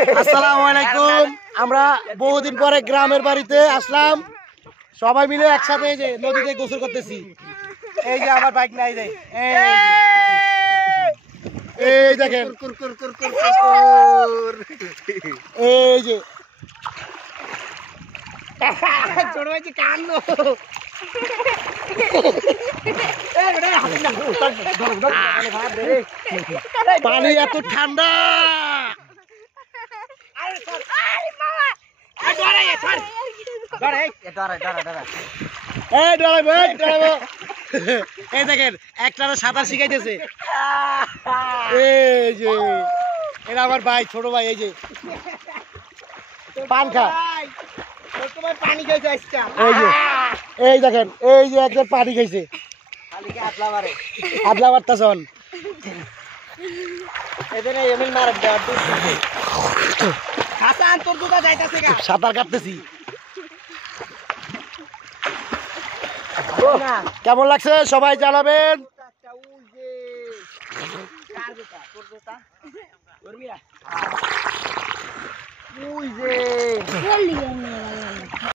আসসালামু আলাইকুম। আমরা বহুদিন পরে গ্রামের বাড়িতে আসলাম, সবাই মিলে একসাথে এই যে নদীতে গোসল করতেছি। এই যে আমার বাইক নাই যায়, এই দেখেন এই যে ছোট ভাই যে কান্দ পানি এত ঠান্ডা। এই দেখেন একটা সাঁতার শিখাইতেছে, এই যে এটা আমার ভাই, ছোট ভাই। এই যে পান খা, পানি খাইছে, এই যে এই দেখেন এই যে একজন পানি খাইছে, আদলা বার্তাছন সাঁতার কাটতেছি। কেমন লাগছে সবাই জানাবেন। ওই যে